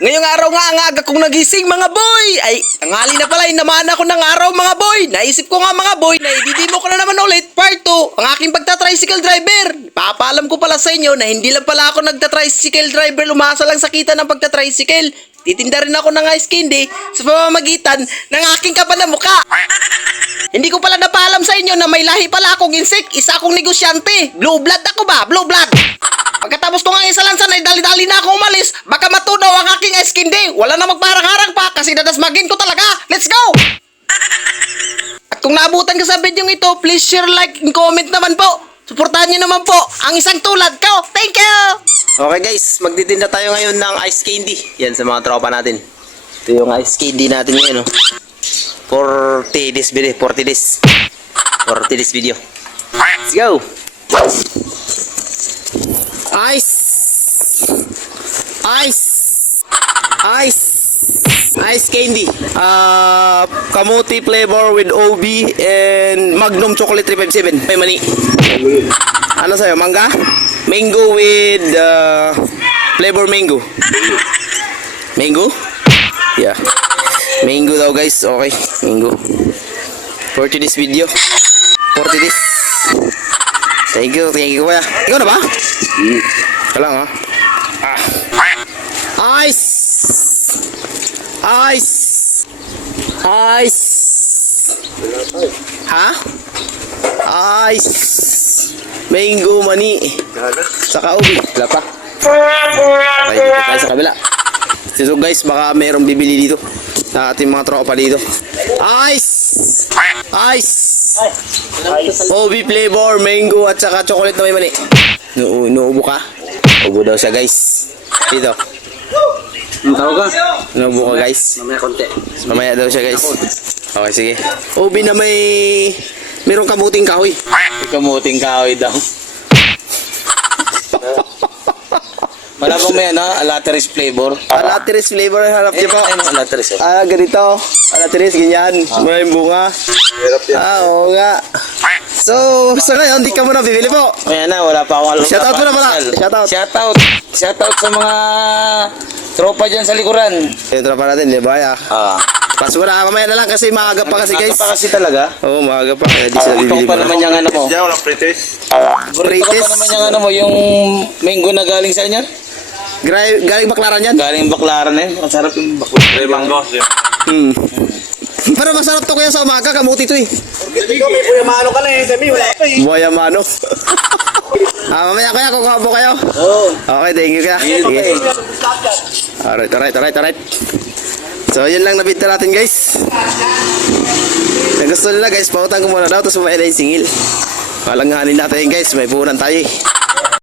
Ngayong araw nga ang aga kong nagising mga boy. Ay, tanghali na pala, naman ako ng araw mga boy. Naisip ko nga mga boy na ididimo ko na naman ulit part 2 ang aking pagta-tricycle driver. Papaalam ko pala sa inyo na hindi lang pala ako nagta-tricycle driver, umasa lang sa kita ng pagta-tricycle. Titinda rin ako ng ice candy sa pamamagitan ng aking kapal na mukha. Hindi ko pala napaalam sa inyo na may lahi pala akong insect. Isa akong negosyante. Blue blood ako ba? Blue blood. Pagkatapos ko nga isalansan ay dali-dali na ako umalis. Baka matunaw ang aking ice candy. Wala na magparang-harang pa kasi dadasmagin ko talaga. Let's go! At kung naabutan ka sa video ito, please share, like, and comment naman po. Suportahan nyo naman po ang isang tulad ko. Thank you! Okay guys, magtitinda tayo ngayon ng ice candy. Yan sa mga tropa natin. Ito yung ice candy natin ngayon. 40 days video. 40 days. 40 days video. Let's go! Ice! Ice! Ice! Ice candy. Kamuti flavor with OB and Magnum chocolate 357. May mani. Ano sa'yo? Mangga? Mango with flavor mango. Mango? Yeah. Mango daw guys. Okay. Mango. 40 this video. 40 this. Thank you kuya. Ikaw na ba? Kalang ha. Ice! Ice! Ice! Ha? Ice! Mango, mani. Saka ubi. Wala pa. Okay, dito tayo sa kabila. So guys, baka mayroong bibili dito na ating mga tropa dito. Ice! Ice! OB flavor, mango at saka chocolate na may mani. Nuubo ka? Ubo daw siya guys. Dito. Ang tawag ka? Nuubo ka guys. Mamaya konti. Mamaya daw siya guys. Okay, sige. OB na mayroong kamuting kahoy. Kamuting kahoy daw. Wala bang may alateris flavor? Alateris flavor ang harap niyo po. Alateris. Ganito. Alateris, ganyan. Maraming bunga. Oo nga. So, sa ngayon, di ka muna bibili po. Ayan na, wala pa akong alam. Shoutout mo na pala. Shoutout. Shoutout sa mga tropa dyan sa likuran. Yung tropa natin, di ba? Paso na, mamaya na lang kasi maaga pa kasi guys. Maaga pa kasi talaga. Oo, maaga pa. Kaya di sila bibili Ito pa mo. naman yung ano mo. Diyan, walang pretest. Ito pa naman yung ano mo, yung mango na galing sa inyo. Galing Baklaran yan? Galing Baklaran eh. Ang sarap yung baklaran. May mango. Pero masarap to kuya sa umaga, kamuti to eh. Ikaw, may kuya mano ka lang eh. Sabi, wala pa eh. Buhaya mano. Mamaya kuya, kukuha po kayo. Oo. Okay, thank you kuya. Sige. Alright. So, yun lang nabita natin guys. Na gusto nila guys, pautang ko muna daw, tapos kumain na yung singil. Kalanganin natin guys, may puhunan tayo eh.